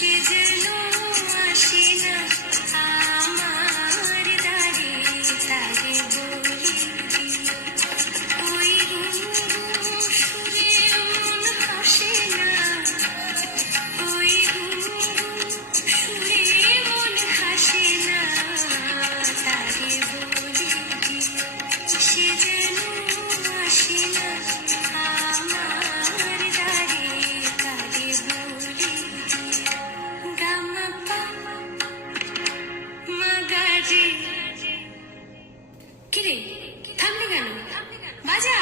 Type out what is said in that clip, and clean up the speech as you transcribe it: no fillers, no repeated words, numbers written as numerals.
সে যেন আসে না আমার দ্বারে, তারে বলে দিও। ওই গুনগুন সুরে মন হাসে না, ওই গুনগুন সুরে মন হাসে না, তারে বলে দিও। সে যেন আসে না আমার দ্বারে, তারে বলে দিও। গামা পা মাগারে। কিরে, থামলি কেন? বাজা।